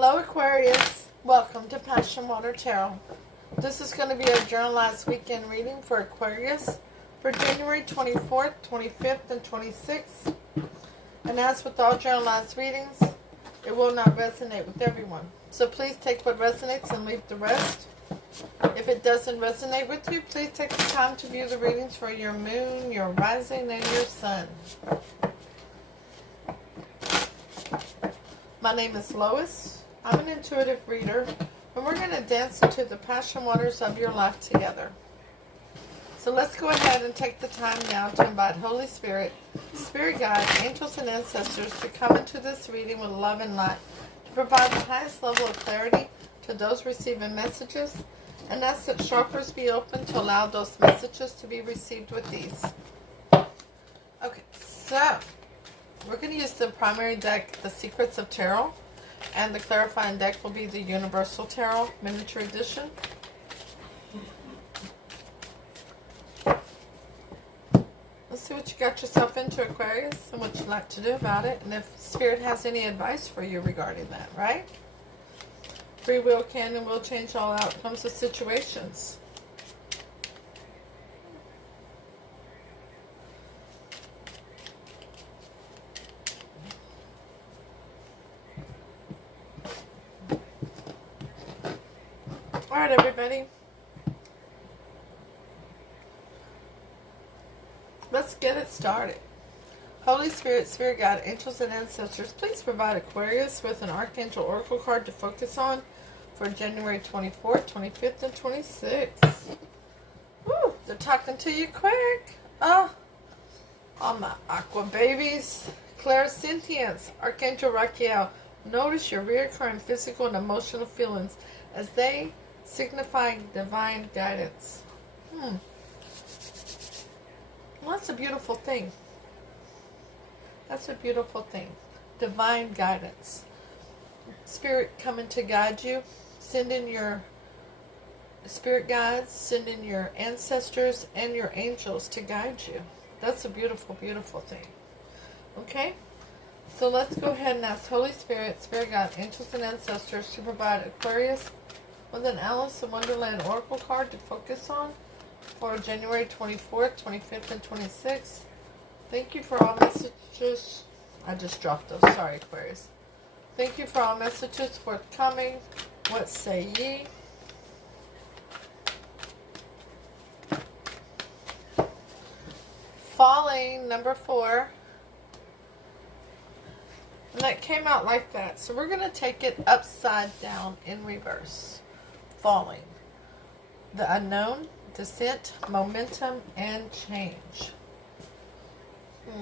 Hello Aquarius, welcome to PassionWater Tarot. This is going to be a journalized weekend reading for Aquarius for January 24th, 25th, and 26th. And as with all journalized readings, it will not resonate with everyone. So please take what resonates and leave the rest. If it doesn't resonate with you, please take the time to view the readings for your moon, your rising, and your sun. My name is Lois. I'm an intuitive reader, and we're going to dance into the passion waters of your life together. So let's go ahead and take the time now to invite Holy Spirit, Spirit Guide, Angels, and Ancestors to come into this reading with love and light, to provide the highest level of clarity to those receiving messages, and ask that chakras be open to allow those messages to be received with ease. Okay, so we're going to use the primary deck, The Secrets of Tarot, and the clarifying deck will be the Universal Tarot Miniature Edition. Let's see what you got yourself into, Aquarius, and what you'd like to do about it, and if Spirit has any advice for you regarding that, right? Free will can and will change all outcomes of situations. Alright, everybody. Let's get it started. Holy Spirit, Spirit Guide, Angels, and Ancestors, please provide Aquarius with an Archangel Oracle card to focus on for January 24th, 25th, and 26th. Woo! They're talking to you quick. Oh, all my aqua babies. Clairsentience, Archangel Raquel, notice your reoccurring physical and emotional feelings as they signify divine guidance. Well, that's a beautiful thing. That's a beautiful thing. Divine guidance. Spirit coming to guide you. Send in your spirit guides. Send in your ancestors and your angels to guide you. That's a beautiful, beautiful thing. Okay? So let's go ahead and ask Holy Spirit, Spirit Guide, Angels, and Ancestors to provide Aquarius with an Alice in Wonderland Oracle card to focus on for January 24th, 25th, and 26th. Thank you for all messages. I just dropped those. Sorry, Aquarius. Thank you for all messages forthcoming. What say ye? Falling, number 4. And that came out like that. So we're going to take it upside down in reverse. Falling. The unknown, descent, momentum, and change. I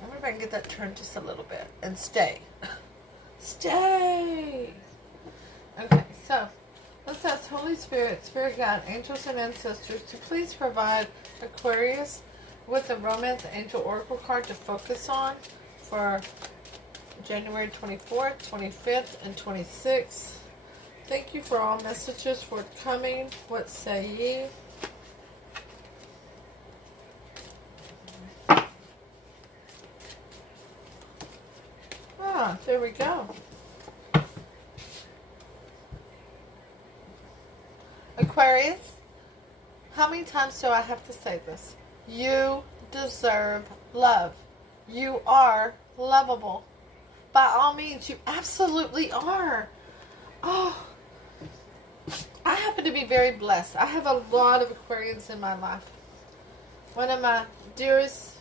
wonder if I can get that turned just a little bit. And stay. Stay! Okay, so let's ask Holy Spirit, Spirit Guide, Angels, and Ancestors to please provide Aquarius with a Romance Angel Oracle card to focus on for January 24th, 25th, and 26th. Thank you for all messages forthcoming. What say ye? Ah, there we go. Aquarius, how many times do I have to say this? You deserve love. You are lovable. By all means, you absolutely are. Oh, I happen to be very blessed. I have a lot of Aquarians in my life. One of my dearest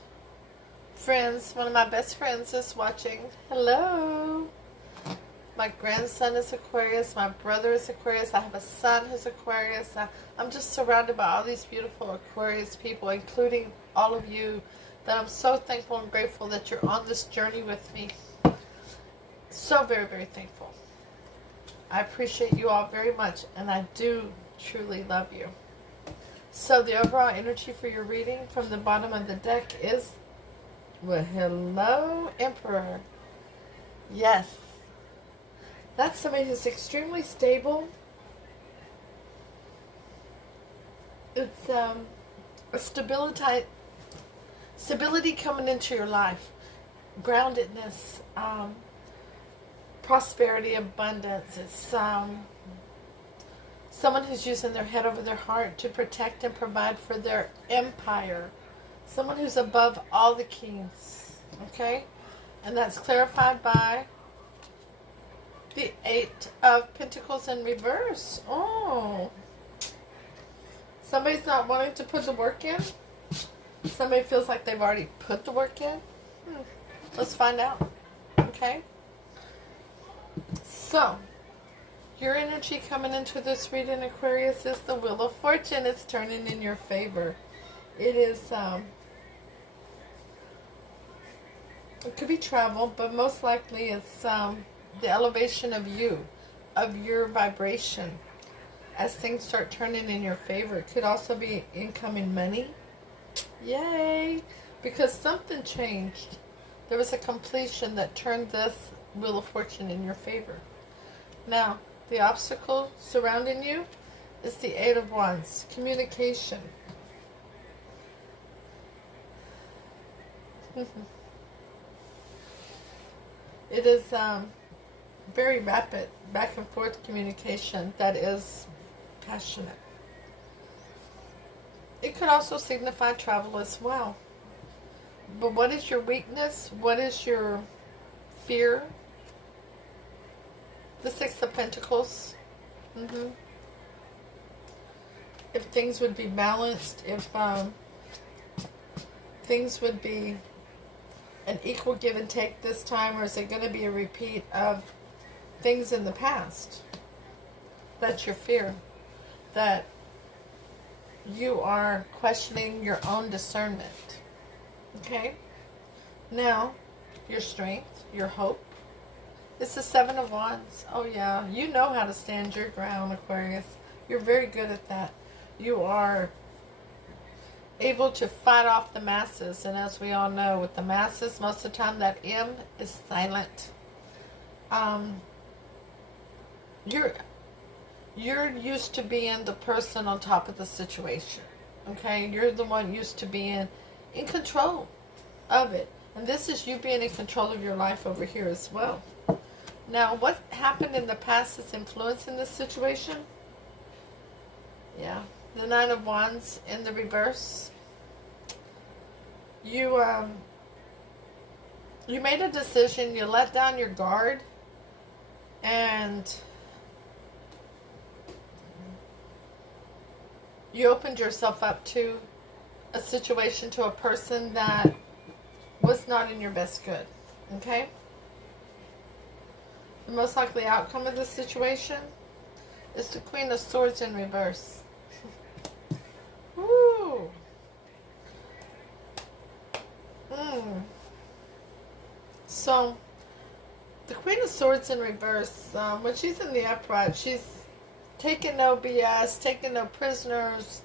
friends, one of my best friends is watching. Hello. My grandson is Aquarius. My brother is Aquarius. I have a son who's Aquarius. I'm just surrounded by all these beautiful Aquarius people, including all of you, that I'm so thankful and grateful that you're on this journey with me. So very, very thankful. I appreciate you all very much, and I do truly love you. So the overall energy for your reading from the bottom of the deck is, well, hello, Emperor. Yes. That's somebody who's extremely stable. It's a stability coming into your life. Groundedness. prosperity, abundance. It's someone who's using their head over their heart to protect and provide for their empire. Someone who's above all the kings. Okay? And that's clarified by the Eight of Pentacles in reverse. Oh. Somebody's not wanting to put the work in. Somebody feels like they've already put the work in. Let's find out. Okay? So, your energy coming into this reading, Aquarius, is the Wheel of Fortune. It's turning in your favor. It is, it could be travel, but most likely it's the elevation of you, of your vibration, as things start turning in your favor. It could also be incoming money. Yay! Because something changed. There was a completion that turned this Wheel of Fortune in your favor. Now, the obstacle surrounding you is the Eight of Wands. Communication. It is very rapid back and forth communication that is passionate. It could also signify travel as well. But what is your weakness? What is your fear? The Six of Pentacles. If things would be balanced, if things would be an equal give and take this time, or is it going to be a repeat of things in the past? That's your fear. That you are questioning your own discernment. Okay? Now, your strength, your hope. It's the Seven of Wands. Oh yeah, you know how to stand your ground, Aquarius. You're very good at that. You are able to fight off the masses, and as we all know, with the masses, most of the time that M is silent. You're used to being the person on top of the situation. Okay? You're the one used to being in control of it. And this is you being in control of your life over here as well. Now, what happened in the past is influencing this situation? Yeah. The Nine of Wands in the reverse. You made a decision. You let down your guard. And you opened yourself up to a situation, to a person that was not in your best good. Okay? The most likely outcome of this situation is the Queen of Swords in reverse. Woo! So, the Queen of Swords in reverse, when she's in the upright, she's taking no BS, taking no prisoners,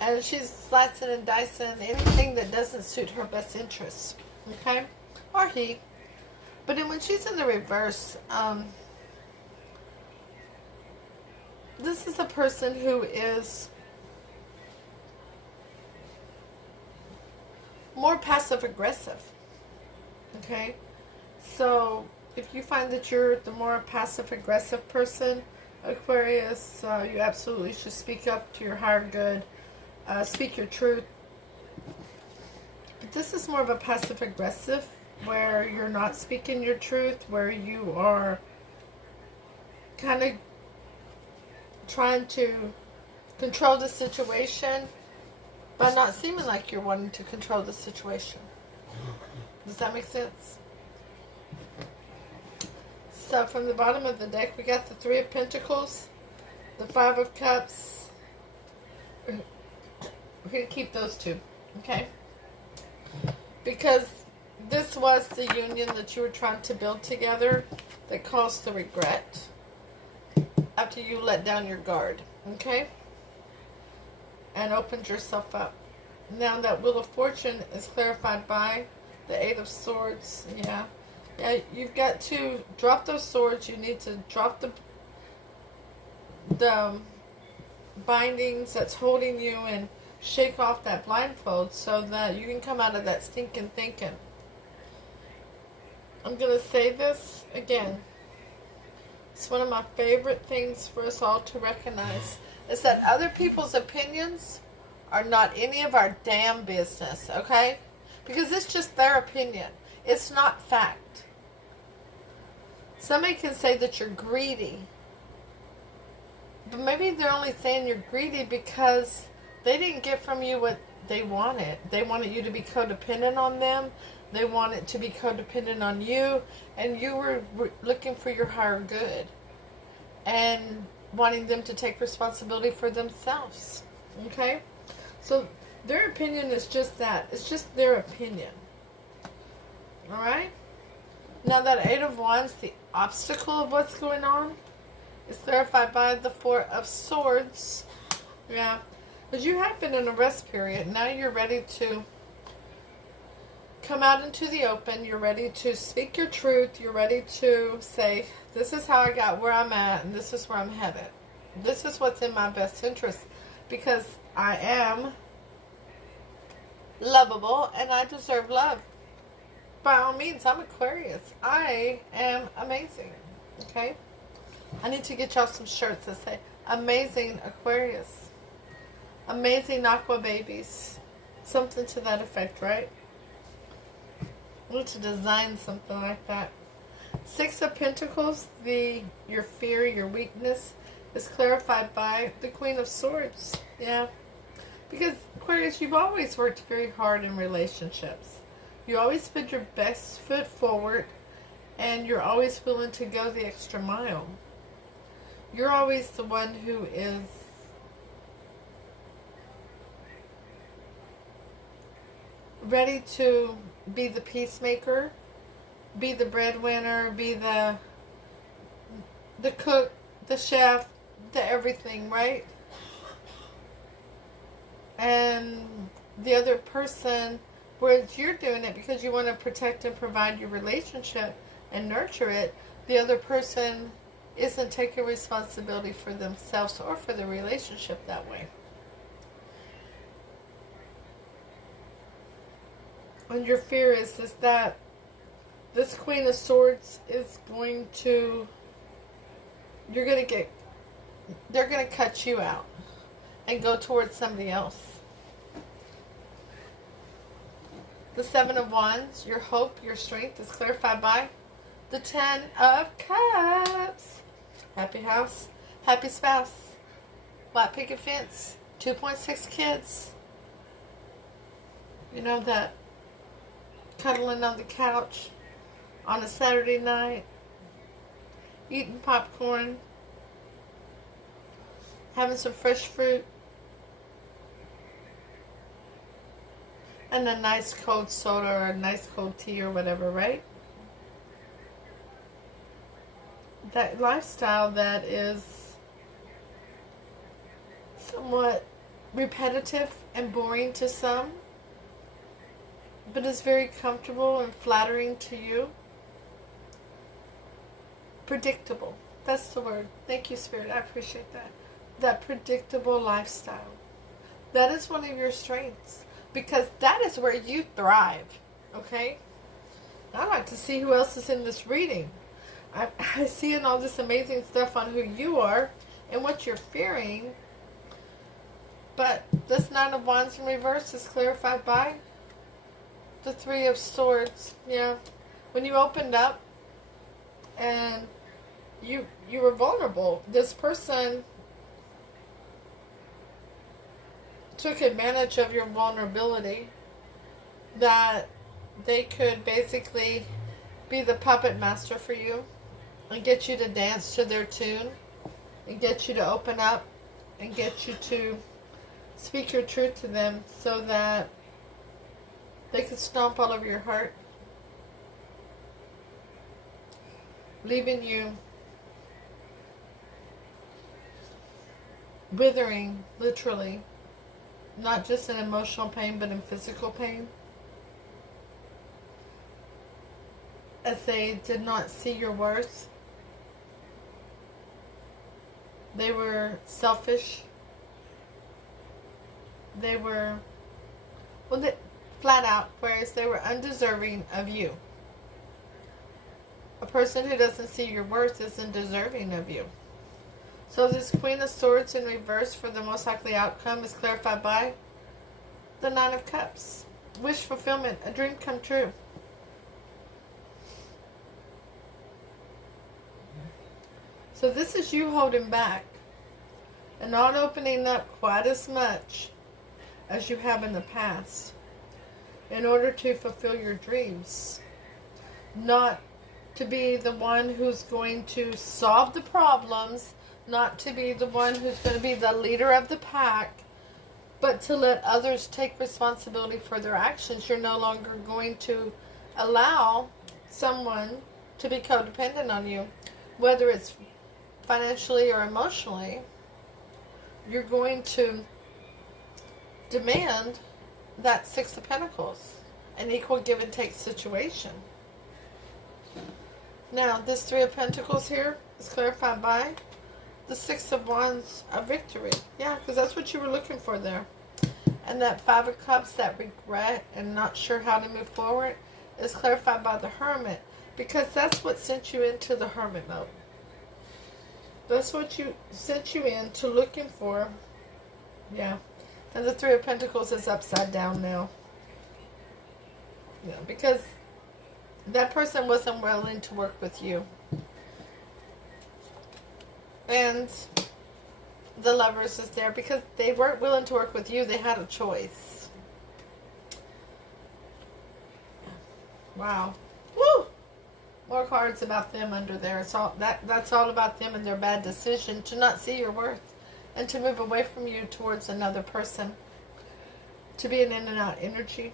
and she's slicing and dicing anything that doesn't suit her best interests. Okay? Or he. But then when she's in the reverse, this is a person who is more passive-aggressive. Okay? So, if you find that you're the more passive-aggressive person, Aquarius, you absolutely should speak up to your higher good. Speak your truth. But this is more of a passive-aggressive, where you're not speaking your truth, where you are kind of trying to control the situation by not seeming like you're wanting to control the situation. Does that make sense? So from the bottom of the deck, we got the Three of Pentacles, the Five of Cups. We're going to keep those two, okay? Because this was the union that you were trying to build together that caused the regret after you let down your guard, okay? And opened yourself up. Now that Wheel of Fortune is clarified by the Eight of Swords. Yeah, you've got to drop those swords. You need to drop the bindings that's holding you and shake off that blindfold so that you can come out of that stinking thinking. I'm going to say this again. It's one of my favorite things for us all to recognize is that other people's opinions are not any of our damn business, okay? Because it's just their opinion. It's not fact. Somebody can say that you're greedy, but maybe they're only saying you're greedy because they didn't get from you what they wanted. They wanted you to be codependent on them. They wanted to be codependent on you, and you were looking for your higher good and wanting them to take responsibility for themselves. Okay? So their opinion is just that. It's just their opinion. Alright? Now that Eight of Wands, the obstacle of what's going on, is clarified by the Four of Swords. Yeah. Because you have been in a rest period. Now you're ready to come out into the open. You're ready to speak your truth. You're ready to say, this is how I got where I'm at, and this is where I'm headed. This is what's in my best interest, because I am lovable and I deserve love. By all means, I'm Aquarius. I am amazing. Okay? I need to get y'all some shirts that say, Amazing Aquarius. Amazing Aqua Babies. Something to that effect, right? I need to design something like that. Six of Pentacles, your fear, your weakness, is clarified by the Queen of Swords. Yeah. Because, Aquarius, you've always worked very hard in relationships. You always put your best foot forward, and you're always willing to go the extra mile. You're always the one who is ready to be the peacemaker, be the breadwinner, be the cook, the chef, the everything, right? And the other person, whereas you're doing it because you want to protect and provide your relationship and nurture it, the other person isn't taking responsibility for themselves or for the relationship that way. And your fear is that this Queen of Swords is going to, they're going to cut you out and go towards somebody else. The Seven of Wands, your hope, your strength, is clarified by the Ten of Cups. Happy house, happy spouse, white picket fence, 2.6 kids. You know, that cuddling on the couch on a Saturday night, eating popcorn, having some fresh fruit, and a nice cold soda or a nice cold tea or whatever, right? That lifestyle that is somewhat repetitive and boring to some, but is very comfortable and flattering to you. Predictable. That's the word. Thank you, Spirit. I appreciate that. That predictable lifestyle. That is one of your strengths, because that is where you thrive. Okay? I'd like to see who else is in this reading. I see all this amazing stuff on who you are and what you're fearing. But this Nine of Wands in reverse is clarified by the Three of Swords. Yeah. When you opened up and you were vulnerable, this person took advantage of your vulnerability, that they could basically be the puppet master for you and get you to dance to their tune and get you to open up and get you to speak your truth to them so that they could stomp all over your heart, leaving you withering, literally, not just in emotional pain but in physical pain, as they did not see your worth. They were selfish. They were, flat out, whereas they were undeserving of you. A person who doesn't see your worth isn't deserving of you. So this Queen of Swords in reverse for the most likely outcome is clarified by the Nine of Cups. Wish fulfillment, a dream come true. So this is you holding back and not opening up quite as much as you have in the past in order to fulfill your dreams. Not to be the one who's going to solve the problems, not to be the one who's going to be the leader of the pack, but to let others take responsibility for their actions. You're no longer going to allow someone to be codependent on you, whether it's financially or emotionally. You're going to demand that Six of Pentacles, an equal give and take situation. Now, this Three of Pentacles here is clarified by the Six of Wands of victory. Yeah, because that's what you were looking for there. And that Five of Cups, that regret and not sure how to move forward, is clarified by the Hermit, because that's what sent you into the Hermit mode. That's what you sent you into looking for. Yeah. And the Three of Pentacles is upside down now. Yeah, because that person wasn't willing to work with you. And the Lovers is there because they weren't willing to work with you. They had a choice. Wow. Woo! More cards about them under there. It's all that's all about them and their bad decision to not see your worth and to move away from you towards another person. To be an in and out energy.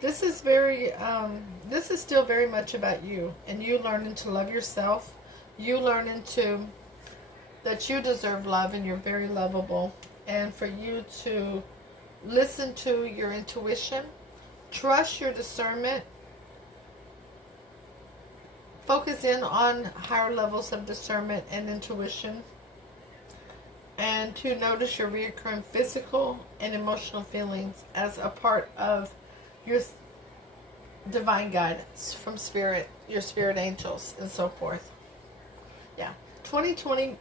This is this is still very much about you and you learning to love yourself. You learning that you deserve love and you're very lovable. And for you to listen to your intuition, trust your discernment, focus in on higher levels of discernment and intuition, and to notice your recurring physical and emotional feelings as a part of your divine guidance from spirit, your spirit angels, and so forth. Yeah. 2020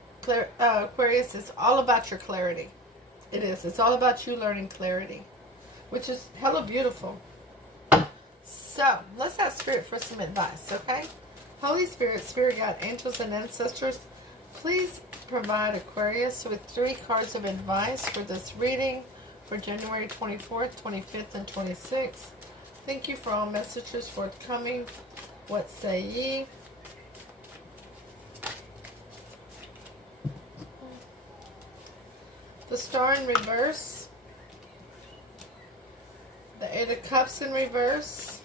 Aquarius is all about your clarity. It is. It's all about you learning clarity, which is hella beautiful. So, let's ask Spirit for some advice, okay? Holy Spirit, Spirit Guide, Angels, and Ancestors, please provide Aquarius with 3 cards of advice for this reading for January 24th, 25th, and 26th. Thank you for all messages forthcoming. What say ye? The Star in reverse. The Eight of Cups in reverse.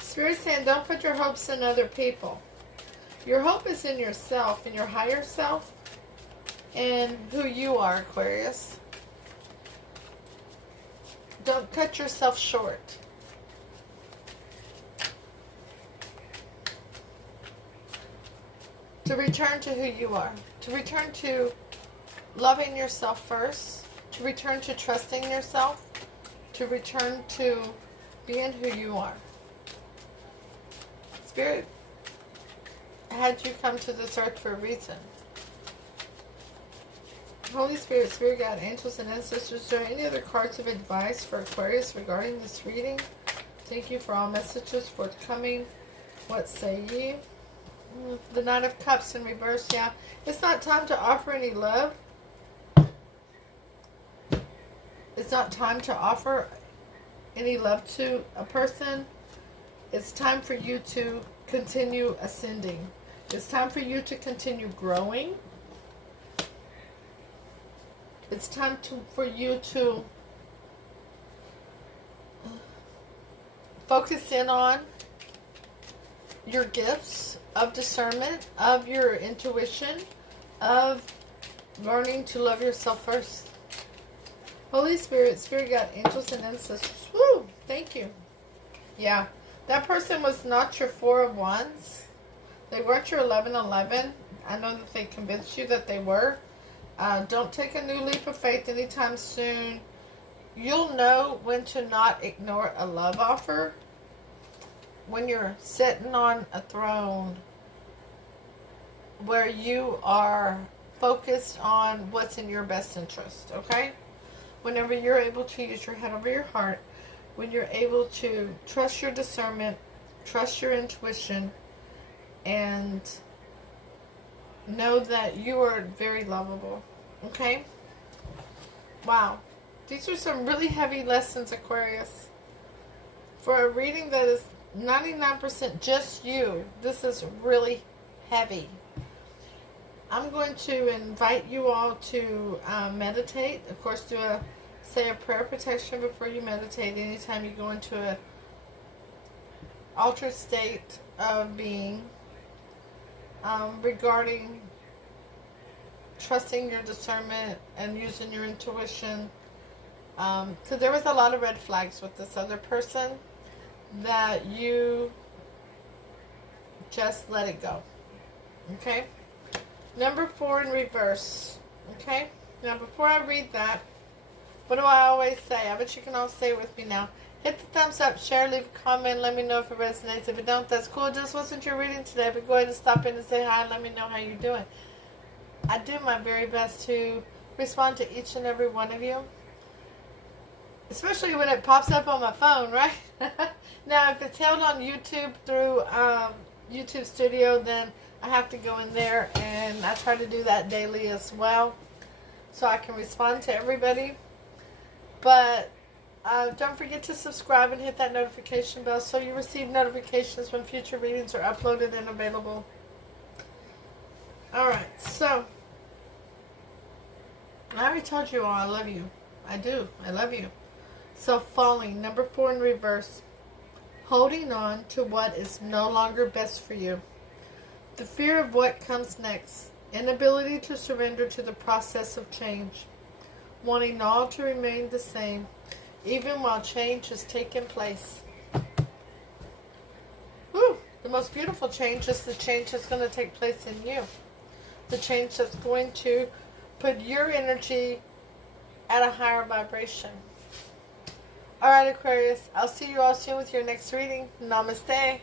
Spirit saying, don't put your hopes in other people. Your hope is in yourself, in your higher self, and who you are, Aquarius. Don't cut yourself short. To return to who you are. To return to loving yourself first. To return to trusting yourself. To return to being who you are. Spirit had you come to this earth for a reason. Holy Spirit, Spirit Guide, Angels, and Ancestors, are there any other cards of advice for Aquarius regarding this reading? Thank you for all messages forthcoming. What say ye? The Nine of Cups in reverse, yeah. It's not time to offer any love. It's not time to offer any love to a person. It's time for you to continue ascending. It's time for you to continue growing. It's time for you to focus in on your gifts of discernment, of your intuition, of learning to love yourself first. Holy Spirit, Spirit Guide, Angels, and Ancestors. Woo! Thank you. Yeah. That person was not your Four of Wands. They weren't your 1111. I know that they convinced you that they were. Don't take a new leap of faith anytime soon. You'll know when to not ignore a love offer when you're sitting on a throne where you are focused on what's in your best interest, okay? Whenever you're able to use your head over your heart, when you're able to trust your discernment, trust your intuition, and know that you are very lovable, okay? Wow. These are some really heavy lessons, Aquarius. For a reading that is 99% just you, this is really heavy. I'm going to invite you all to meditate. Of course, say a prayer of protection before you meditate. Anytime you go into an altered state of being, regarding trusting your discernment and using your intuition. Because there was a lot of red flags with this other person that you just let it go. Okay? Number 4 in reverse. Okay? Now, before I read that, what do I always say? I bet you can all say it with me now. Hit the thumbs up, share, leave a comment, let me know if it resonates. If it don't, that's cool. It just wasn't your reading today, but go ahead and stop in and say hi and let me know how you're doing. I do my very best to respond to each and every one of you. Especially when it pops up on my phone, right? Now, if it's held on YouTube through YouTube Studio, then I have to go in there, and I try to do that daily as well, so I can respond to everybody. But don't forget to subscribe and hit that notification bell so you receive notifications when future readings are uploaded and available. Alright, so I already told you all I love you. I do. I love you. So falling, number 4 in reverse. Holding on to what is no longer best for you. The fear of what comes next. Inability to surrender to the process of change. Wanting all to remain the same, even while change is taking place. Woo! The most beautiful change is the change that's going to take place in you. The change that's going to put your energy at a higher vibration. Alright, Aquarius, I'll see you all soon with your next reading. Namaste.